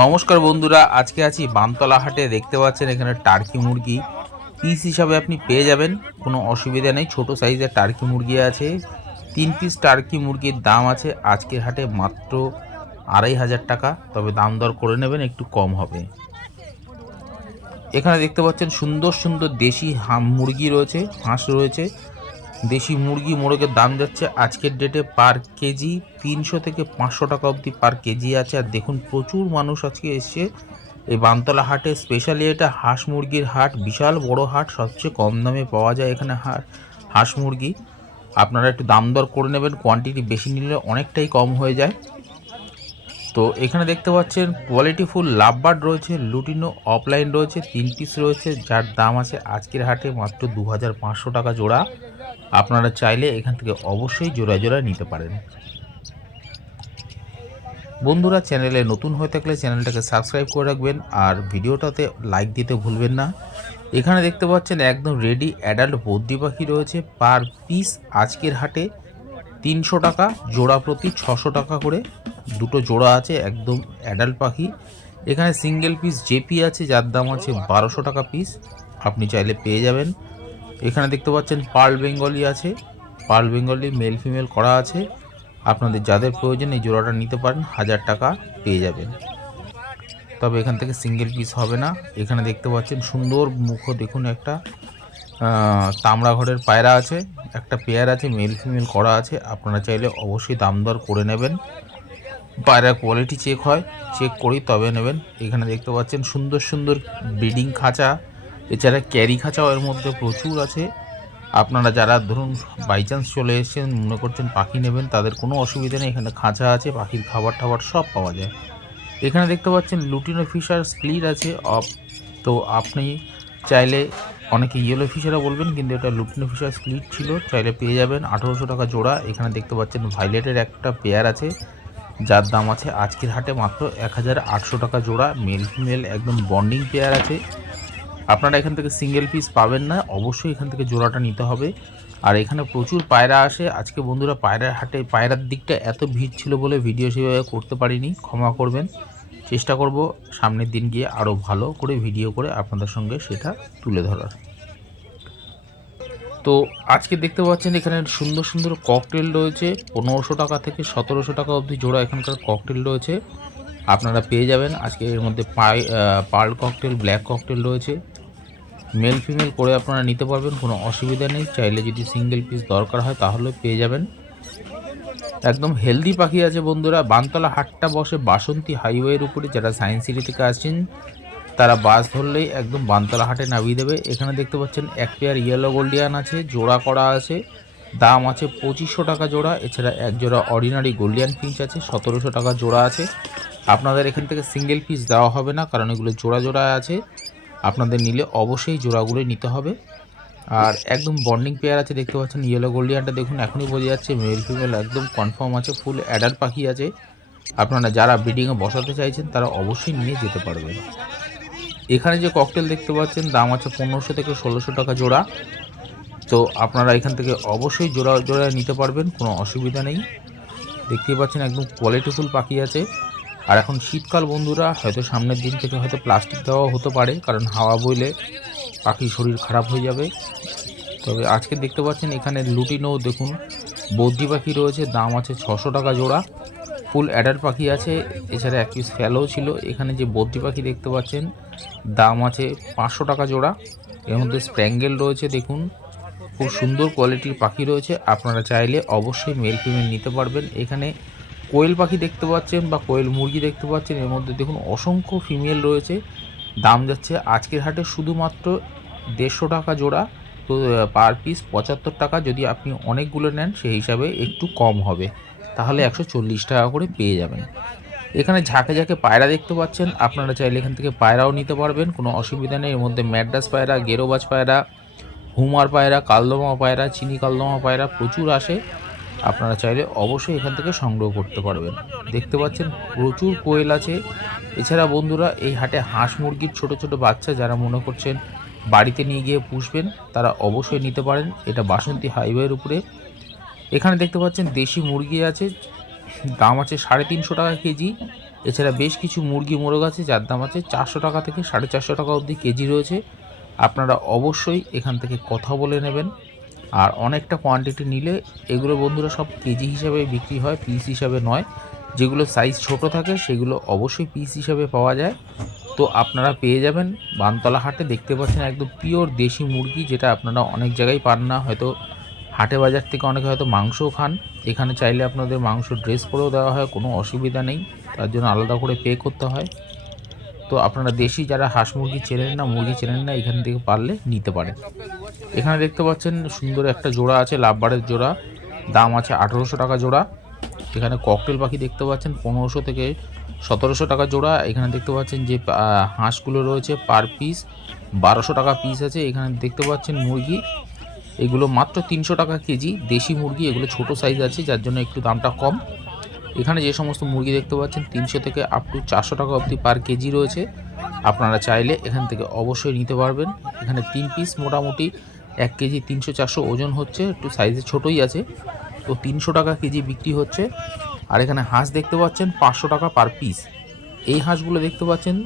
নমস্কার বন্ধুরা, আজকে আছি বামতলা হাটে। দেখতে পাচ্ছেন এখানে টার্কি মুরগি পিস হিসাবে আপনি পেয়ে যাবেন, কোনো অসুবিধা নেই। ছোট সাইজের টার্কি মুরগি আছে, 3 পিস টার্কি মুরগির দাম আছে আজকের হাটে মাত্র 2500 টাকা। তবে দাম দর করে নেবেন, একটু কম হবে। এখানে দেখতে পাচ্ছেন সুন্দর সুন্দর দেশি মুরগি রয়েছে, হাঁস রয়েছে। দেশি মুরগি মোরগের দাম যাচ্ছে আজকের ডেটে পার কেজি 300 থেকে 500 টাকা অবধি পার কেজি আছে। আর দেখুন প্রচুর মানুষ আজকে এসছে এই বামতলা হাটে। স্পেশালি এটা হাঁস মুরগির হাট, বিশাল বড় হাট, সবচেয়ে কম দামে পাওয়া যায় এখানে হাঁস মুরগি। আপনারা একটু দাম দর করে নেবেন, কোয়ান্টিটি বেশি নিলে অনেকটাই কম হয়ে যায়। তো এখানে দেখতে পাচ্ছেন কোয়ালিটি ফুল লাভবার্ড রয়েছে, লুটিনো অফলাইন রয়েছে, 3 পিস রয়েছে, যার দাম আছে আজকের হাটে মাত্র 2500 টাকা জোড়া। আপনারা চাইলে এখান থেকে অবশ্যই জোড়া জোড়া নিতে পারেন। বন্ধুরা, চ্যানেলে নতুন হয়ে থাকলে চ্যানেলটাকে সাবস্ক্রাইব করে রাখবেন আর ভিডিওটাতে লাইক দিতে ভুলবেন না। এখানে দেখতে পাচ্ছেন একদম রেডি অ্যাডাল্ট বদ্রি পাখি রয়েছে, পার পিস আজকের হাটে 300 টাকা, জোড়া প্রতি 600 টাকা করে দুটো জোড়া আছে, একদম অ্যাডাল্ট পাখি। এখানে সিঙ্গেল পিস জেপি আছে, যার দাম আছে 1200 টাকা পিস, আপনি চাইলে পেয়ে যাবেন। এখানে দেখতে পাচ্ছেন পার্ল বেঙ্গলি আছে, পার্ল বেঙ্গলি মেল ফিমেল করা আছে। আপনাদের যাদের প্রয়োজন এই জোড়াটা নিতে পারেন, 1000 টাকা পেয়ে যাবেন। তবে এখান থেকে সিঙ্গেল পিস হবে না। এখানে দেখতে পাচ্ছেন সুন্দর মুখ, দেখুন একটা তামড়া ঘরের পায়রা আছে, একটা পেয়ার আছে, মেল ফিমেল করা আছে। আপনারা চাইলে অবশ্যই দাম দর করে নেবেন, পায়রার কোয়ালিটি চেক করি তবে নেবেন। এখানে দেখতে পাচ্ছেন সুন্দর সুন্দর ব্রিডিং খাঁচা, এছাড়া ক্যারি খাঁচাও এর মধ্যে প্রচুর আছে। আপনারা যারা ধরুন বাই চান্স চলে এসেছেন, মনে করছেন পাখি নেবেন, তাদের কোনো অসুবিধা নেই, এখানে খাঁচা আছে, পাখির খাবার টাবার সব পাওয়া যায়। এখানে দেখতে পাচ্ছেন লুটিনো ফিশার স্প্লিট আছে তো আপনি চাইলে, অনেকে ইয়েলো ফিশারও বলবেন, কিন্তু এটা লুটিনো ফিশার স্প্লিট ছিল, চাইলে পেয়ে যাবেন 1800 টাকা জোড়া। এখানে দেখতে পাচ্ছেন ভাইলেটের একটা পেয়ার আছে, যার দাম আছে আজকের হাটে মাত্র 1800 টাকা জোড়া। মেল ফিমেল একদম বন্ডিং পেয়ার আছে। আপনারা এখান থেকে সিঙ্গেল পিস পাবেন না, অবশ্যই এখান থেকে জোড়াটা নিতে হবে। আর এখানে প্রচুর পায়রা আসে আজকে বন্ধুরা। পায়রার হাটে পায়রার দিকটা এত ভিড় ছিল বলে ভিডিও সেভাবে করতে পারিনি, ক্ষমা করবেন। চেষ্টা করব সামনের দিন গিয়ে আরও ভালো করে ভিডিও করে আপনাদের সঙ্গে সেটা তুলে ধরার। তো আজকে দেখতে পাচ্ছেন এখানে সুন্দর সুন্দর ককটেল রয়েছে, 1500 টাকা থেকে 1700 টাকা অবধি জোড়া এখানকার ককটেল রয়েছে, আপনারা পেয়ে যাবেন। আজকে এর মধ্যে পার্ল ককটেল, ব্ল্যাক ককটেল রয়েছে, মেল ফিমেল করে আপনারা নিতে পারবেন, কোনো অসুবিধা নেই। চাইলে যদি সিঙ্গেল পিস দরকার হয় তাহলে পেয়ে যাবেন। একদম হেলদি পাখি আছে বন্ধুরা। বামতলা হাটটা বসে বাসন্তী হাইওয়ের উপরে, যারা সায়েন্স সিটি থেকে আসছেন তারা বাস ধরলেই একদম বামতলা হাটে নামিয়ে দেবে। এখানে দেখতে পাচ্ছেন এক পেয়ার ইয়েলো গোল্ডিয়ান আছে, জোড়া করা আছে, দাম আছে 2500 টাকা জোড়া। এছাড়া এক জোড়া অর্ডিনারি গোল্ডিয়ান ফিঞ্চ আছে, 1700 টাকা জোড়া আছে। আপনাদের এখান থেকে সিঙ্গেল পিস দেওয়া হবে না, কারণ এগুলো জোড়া জোড়া আছে, আপনাদের নিলে অবশ্যই জোড়াগুলোই নিতে হবে। আর একদম বন্ডিং পেয়ার আছে, দেখতে পাচ্ছেন ইয়েলো গোল্ডিয়ানটা, দেখুন এখনই বোঝা যাচ্ছে মেল ফিমেল একদম কনফার্ম আছে, ফুল অ্যাডাল্ট পাখি আছে। আপনারা যারা ব্রিডিংয়ে বসাতে চাইছেন তারা অবশ্যই নিয়ে যেতে পারবেন। এখানে যে ককটেল দেখতে পাচ্ছেন দাম আছে 1500 থেকে 1600 টাকা জোড়া। তো আপনারা এখান থেকে অবশ্যই জোড়া জোড়া নিতে পারবেন, কোনো অসুবিধা নেই। দেখতেই পাচ্ছেন একদম কোয়ালিটিফুল পাখি আছে। আর এখন শীতকাল বন্ধুরা, হয়তো সামনের দিন থেকে হয়তো প্লাস্টিক দেওয়া হতে পারে, কারণ হাওয়া বইলে পাখির শরীর খারাপ হয়ে যাবে। তবে আজকে দেখতে পাচ্ছেন এখানে লুটিনো, দেখুন বদ্রি পাখি রয়েছে, দাম আছে 600 টাকা জোড়া, ফুল অ্যাডাল্ট পাখি আছে। এছাড়া এক পিস ফ্যালো ছিল। এখানে যে বদ্রি পাখি দেখতে পাচ্ছেন দাম আছে 500 টাকা জোড়া। এর মধ্যে স্প্র্যাঙ্গেল রয়েছে, দেখুন খুব সুন্দর কোয়ালিটির পাখি রয়েছে, আপনারা চাইলে অবশ্যই মেল ফিমেল নিতে পারবেন। এখানে কোয়েল পাখি দেখতে পাচ্ছেন বা কোয়েল মুরগি দেখতে পাচ্ছেন, এর মধ্যে দেখুন অসংখ্য ফিমেল রয়েছে। দাম যাচ্ছে আজকের হাটে শুধুমাত্র 150 টাকা জোড়া, তো পার পিস 75 টাকা। যদি আপনি অনেকগুলো নেন সেই হিসাবে একটু কম হবে, তাহলে 140 টাকা করে পেয়ে যাবেন। এখানে ঝাঁকে ঝাঁকে পায়রা দেখতে পাচ্ছেন, আপনারা চাইলে এখান থেকে পায়রাও নিতে পারবেন, কোনো অসুবিধা নেই। এর মধ্যে ম্যাড্রাস পায়রা, গেরোবাজ পায়রা, হুমার পায়রা, কালদমা পায়রা, চিনি কালদমা পায়রা প্রচুর আসে, আপনারা চাইলে অবশ্যই এখান থেকে সংগ্রহ করতে পারবেন। দেখতে পাচ্ছেন প্রচুর কোয়েল আছে। এছাড়া বন্ধুরা এই হাটে হাঁস মুরগির ছোট ছোট বাচ্চা যারা মনে করছেন বাড়িতে নিয়ে গিয়ে পুষবেন, তারা অবশ্যই নিতে পারেন। এটা বাসন্তী হাইওয়ের উপরে। এখানে দেখতে পাচ্ছেন দেশি মুরগি আছে, দাম আছে 350 টাকা কেজি। এছাড়া বেশ কিছু মুরগি মোরগ আছে যার দাম আছে 400 টাকা থেকে 450 টাকা অবধি কেজি রয়েছে। আপনারা অবশ্যই এখান থেকে কথা বলে নেবেন। আর অনেকটা কোয়ান্টিটি নিলে এগুলো বন্ধুরা সব কেজি হিসাবে বিক্রি হয়, পিস হিসাবে নয়। যেগুলো সাইজ ছোট থাকে সেগুলো অবশ্যই পিস হিসাবে পাওয়া যায়। তো আপনারা পেয়ে যাবেন বানতলা হাটে। দেখতে পাচ্ছেন একদম পিওর দেশি মুরগি, যেটা আপনারা অনেক জায়গায় পান না। হয়তো হাটে বাজার থেকে অনেকে হয়তো মাংসও খান, এখানে চাইলে আপনাদের মাংস ড্রেস করেও দেওয়া হয়, কোনো অসুবিধা নেই, তার জন্য আলাদা করে পে করতে হয়। তো আপনারা দেশি যারা হাঁস মুরগি চেনেন না, মুরগি চেনেন না, এখান থেকে পারলে নিতে পারেন। এখানে দেখতে পাচ্ছেন সুন্দর একটা জোড়া আছে, লাভবার্ডের জোড়া, দাম আছে 1800 টাকা জোড়া। এখানে ককটেল পাখি দেখতে পাচ্ছেন 1500 থেকে 1700 টাকা জোড়া। এখানে দেখতে পাচ্ছেন যে হাঁসগুলো রয়েছে পার পিস 1200 টাকা পিস আছে। এখানে দেখতে পাচ্ছেন মুরগি, এগুলো মাত্র 300 টাকা কেজি দেশি মুরগি। এগুলো ছোট সাইজ আছে যার জন্য একটু দামটা কম। এখানে যে সমস্ত মুরগি দেখতে পাচ্ছেন 300 থেকে আপ টু 400 টাকা অবধি পার কেজি রয়েছে। আপনারা চাইলে এখান থেকে অবশ্যই নিতে পারবেন। এখানে 3 পিস মোটামুটি 1 কেজি 300-400 ওজন হচ্ছে, একটু সাইজে ছোটোই আছে। তো 300 টাকা কেজি বিক্রি হচ্ছে। আর এখানে হাঁস দেখতে পাচ্ছেন 500 টাকা পার পিস। এই হাঁসগুলো দেখতে পাচ্ছেন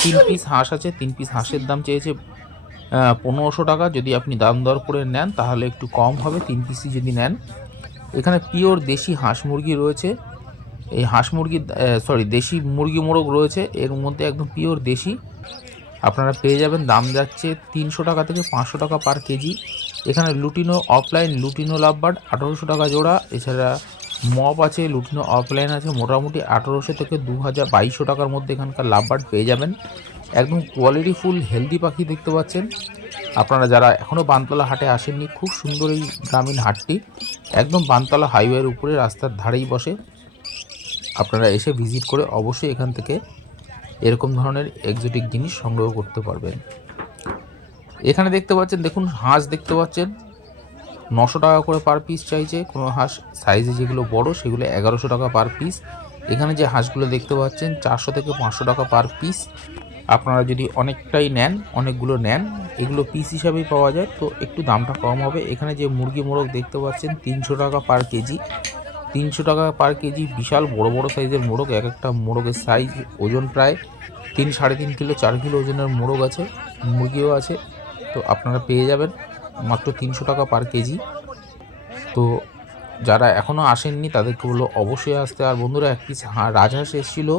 3 পিস হাঁস আছে। 3 পিস হাঁসের দাম চেয়েছে 1500 টাকা। যদি আপনি দাম দর করে নেন তাহলে একটু কম হবে 3 পিসই যদি নেন। এখানে পিওর দেশি হাঁস মুরগি রয়েছে। এই হাঁস মুরগি দেশি মুরগি মোরগ রয়েছে, এর মধ্যে একদম পিওর দেশি আপনারা পেয়ে যাবেন। দাম যাচ্ছে 300 টাকা থেকে 500 টাকা পার কেজি। এখানে লুটিনো অফলাইন, লুটিনো লাভবার্ড 1800 টাকা জোড়া। এছাড়া মপ আছে, লুটিনো অফলাইন আছে, মোটামুটি 1800 থেকে 2200 টাকার মধ্যে এখানকার লাভবার্ড পেয়ে যাবেন। একদম কোয়ালিটি ফুল হেলদি পাখি দেখতে পাচ্ছেন। আপনারা যারা এখনও বানতলা হাটে আসেননি, খুব সুন্দর এই গ্রামীণ হাটটি একদম বানতলা হাইওয়ের উপরে রাস্তার ধারেই বসে। আপনারা এসে ভিজিট করে অবশ্যই এখান থেকে এরকম ধরনের এক্সোটিক জিনিস সংগ্রহ করতে পারবেন। এখানে দেখতে পাচ্ছেন, দেখুন হাঁস দেখতে পাচ্ছেন 900 টাকা করে পার পিস চাইছে। কোনো হাঁস সাইজে যেগুলো বড় সেগুলো 1100 টাকা পার পিস। এখানে যে হাঁসগুলো দেখতে পাচ্ছেন 400 থেকে 500 টাকা পার পিস। আপনারা যদি অনেকটাই নেন, অনেকগুলো নেন, এগুলো পিস হিসাবেই পাওয়া যায়, তো একটু দামটা কম হবে। এখানে যে মুরগি মোরগ দেখতে পাচ্ছেন 300 টাকা পার কেজি। 300 টাকা পার কেজি, বিশাল বড় বড় সাইজের মোরগ। এক একটা মোরগের সাইজ ওজন প্রায় 3-3.5 কিলো 4 কিলো ওজনের মোরগ আছে, মুরগিও আছে। তো আপনারা পেয়ে যাবেন মাত্র 300 টাকা পার কেজি। তো যারা এখনও আসেননি তাদেরকে বললো অবশ্যই আসতে। আর বন্ধুরা, এক পিস রাজহাঁস এসেছিলো,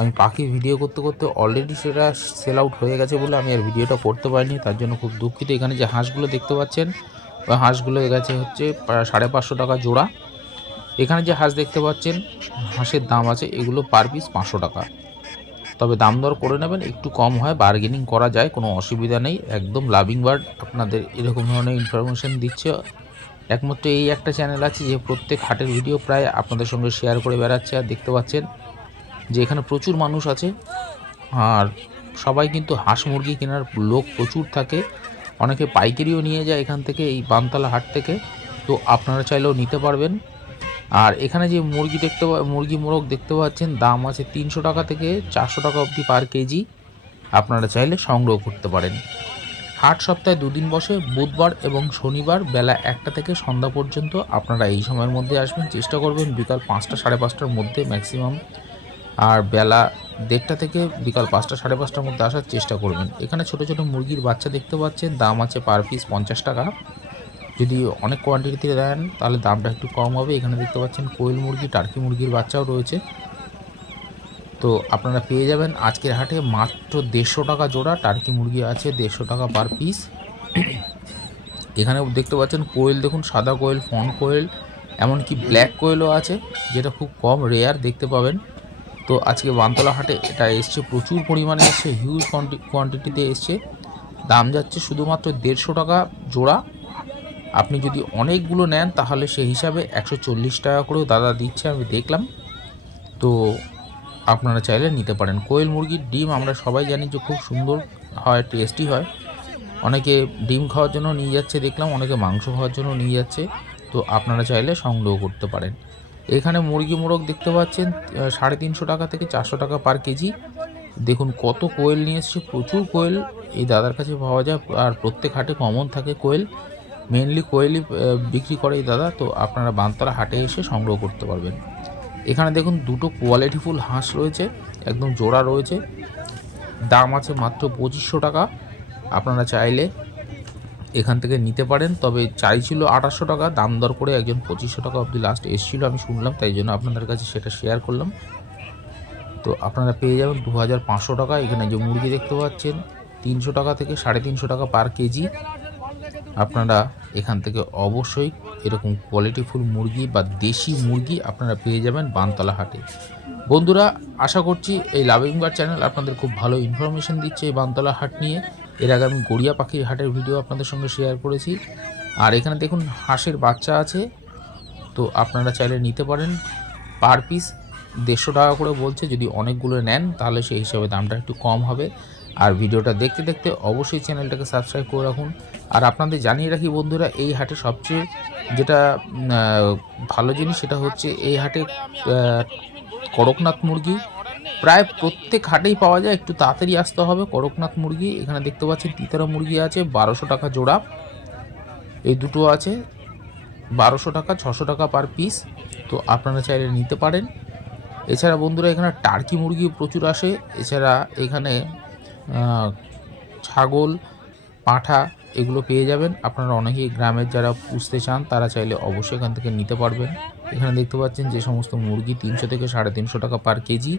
আমি পাখির ভিডিও করতে করতে অলরেডি সেটা সেল আউট হয়ে গেছে বলে আমি আর ভিডিওটা করতে পারিনি, তার জন্য খুব দুঃখিত। এখানে যে হাঁসগুলো দেখতে পাচ্ছেন ওই হাঁসগুলো গেছে হচ্ছে 550 টাকা জোড়া। এখানে যে হাঁস দেখতে পাচ্ছেন, হাঁসের দাম আছে এগুলো পার পিস 500 টাকা। তবে দাম দর করে নেবেন, একটু কম হয়, বার্গেনিং করা যায়, কোনো অসুবিধা নেই। একদম লাভিং বার্ড আপনাদের এরকম ধরনের ইনফরমেশান দিচ্ছে। একমাত্র এই একটা চ্যানেল আছে যে প্রত্যেক হাটের ভিডিও প্রায় আপনাদের সঙ্গে শেয়ার করে বেড়াচ্ছে। আর দেখতে পাচ্ছেন যে এখানে প্রচুর মানুষ আছে, আর সবাই কিন্তু হাঁস মুরগি কেনার লোক প্রচুর থাকে। অনেকে পাইকারিও নিয়ে যায় এখান থেকে, এই বানতলা হাট থেকে। তো আপনারা চাইলেও নিতে পারবেন। আর এখানে যে মুরগি মোরগ দেখতে পাচ্ছেন, দাম আছে 300 টাকা থেকে 400 টাকা অবধি পার কেজি। আপনারা চাইলে সংগ্রহ করতে পারেন। হাট সপ্তাহে 2 দিন বসে, বুধবার এবং শনিবার বেলা 1টা থেকে সন্ধ্যা পর্যন্ত। আপনারা এই সময়ের মধ্যে আসবেন, চেষ্টা করবেন বিকাল 5টা 5:30টার মধ্যে ম্যাক্সিমাম। আর বেলা 1:30টা থেকে বিকাল 5টা 5:30টার মধ্যে আসার চেষ্টা করবেন। এখানে ছোট ছোট মুরগির বাচ্চা দেখতে পাচ্ছেন, দাম আছে পার পিস 50 টাকা। যদি অনেক কোয়ান্টিটিতে দেন তাহলে দামটা একটু কম হবে। এখানে দেখতে পাচ্ছেন কোয়েল মুরগি, টার্কি মুরগির বাচ্চাও রয়েছে। তো আপনারা পেয়ে যাবেন আজকের হাটে মাত্র 150 টাকা জোড়া। টার্কি মুরগি আছে 150 টাকা পার পিস। এখানে দেখতে পাচ্ছেন কোয়েল, দেখুন সাদা কোয়েল, ফন কোয়েল, এমনকি ব্ল্যাক কোয়েলও আছে, যেটা খুব কম রেয়ার দেখতে পাবেন। তো আজকে বানতলা হাটে এটা এসছে, প্রচুর পরিমাণে এসছে, হিউজ কোয়ান্টিটিতে এসছে। দাম যাচ্ছে শুধুমাত্র 150 টাকা জোড়া। আপনি যদি অনেকগুলো নেন তাহলে সেই হিসাবে 140 টাকা করেও দাদা দিচ্ছে, আমি দেখলাম। তো আপনারা চাইলে নিতে পারেন। কোয়েল মুরগির ডিম আমরা সবাই জানি যে খুব সুন্দর হয়, টেস্টি হয়। অনেকে ডিম খাওয়ার জন্য নিয়ে যাচ্ছে দেখলাম, অনেকে মাংস খাওয়ার জন্য নিয়ে যাচ্ছে। তো আপনারা চাইলে সংগ্রহ করতে পারেন। এখানে মুরগি মোরগ দেখতে পাচ্ছেন 350 টাকা থেকে 400 টাকা পার কেজি। দেখুন কত কোয়েল নিয়ে এসছে, প্রচুর কোয়েল এই দাদার কাছে পাওয়া যায়। আর প্রত্যেক হাটে কমন থাকে কোয়েল, মেনলি কোয়েলই বিক্রি করে এই দাদা। তো আপনারা বানতলা হাটে এসে সংগ্রহ করতে পারবেন। এখানে দেখুন দুটো কোয়ালিটিফুল হাঁস রয়েছে, একদম জোড়া রয়েছে, দাম আছে মাত্র 2500 টাকা। আপনারা চাইলে এখান থেকে নিতে পারেন, তবে চাইছিল 2800 টাকা, দাম দর করে একজন 2500 টাকা অবধি লাস্ট এসেছিলো, আমি শুনলাম, তাই জন্য আপনাদের কাছে সেটা শেয়ার করলাম। তো আপনারা পেয়ে যাবেন 2500 টাকা। এখানে যে মুরগি দেখতে পাচ্ছেন 300 টাকা থেকে 350 টাকা পার কেজি। আপনারা এখান থেকে অবশ্যই এরকম কোয়ালিটিফুল মুরগি বা দেশি মুরগি আপনারা পেয়ে যাবেন বানতলা হাটে। বন্ধুরা, আশা করছি এই লাভিং বার্ড চ্যানেল আপনাদের খুব ভালো ইনফরমেশন দিচ্ছে এই বানতলা হাট নিয়ে। এর আগে আমি গড়িয়া পাখির হাটের ভিডিও আপনাদের সঙ্গে শেয়ার করেছি। আর এখানে দেখুন হাঁসের বাচ্চা আছে, তো আপনারা চাইলে নিতে পারেন। পার পিস 150 টাকা করে বলছে, যদি অনেকগুলো নেন তাহলে সেই হিসাবে দামটা একটু কম হবে। আর ভিডিওটা দেখতে দেখতে অবশ্যই চ্যানেলটাকে সাবস্ক্রাইব করে রাখুন। আর আপনাদের জানিয়ে রাখি বন্ধুরা, এই হাটে সবচেয়ে যেটা ভালো জিনিস সেটা হচ্ছে এই হাটে করকনাথ মুরগি প্রায় প্রত্যেক হাটেই পাওয়া যায়, একটু তাড়াতাড়ি আসতে হবে। করকনাথ মুরগি এখানে দেখতে পাচ্ছেন, তিতারা মুরগি আছে 1200 টাকা জোড়া, এই দুটো আছে 1200 টাকা, 600 টাকা পার পিস। তো আপনারা চাইলে নিতে পারেন। এছাড়া বন্ধুরা এখানে টার্কি মুরগি প্রচুর আসে। এছাড়া এখানে ছাগল, পাঁঠা এগুলো পেয়ে যাবেন। আপনারা অনেকেই গ্রামের যারা পুষতে চান তারা চাইলে অবশ্যই এখান থেকে নিতে পারবেন। এখানে দেখতে পাচ্ছেন যে সমস্ত মুরগি 300 থেকে 350 টাকা পার কেজি।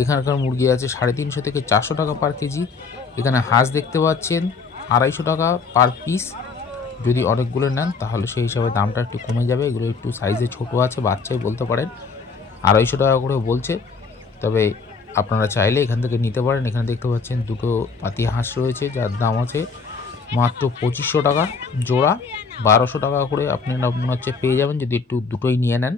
এখানকার মুরগি আছে 350 থেকে 400 টাকা পার কেজি। এখানে হাঁস দেখতে পাচ্ছেন 250 টাকা পার পিস। যদি অনেকগুলো নেন তাহলে সেই হিসাবে দামটা একটু কমে যাবে। এগুলো একটু সাইজে ছোটো আছে, বাচ্চাই বলতে পারেন। 250 টাকা করে বলছে, তবে আপনারা চাইলে এখান থেকে নিতে পারেন। এখানে দেখতে পাচ্ছেন দুটো পাতি হাঁস রয়েছে, যার দাম আছে মাত্র 2500 টাকা জোড়া, 1200 টাকা করে আপনারা মনে হচ্ছে পেয়ে যাবেন যদি একটু দুটোই নিয়ে নেন।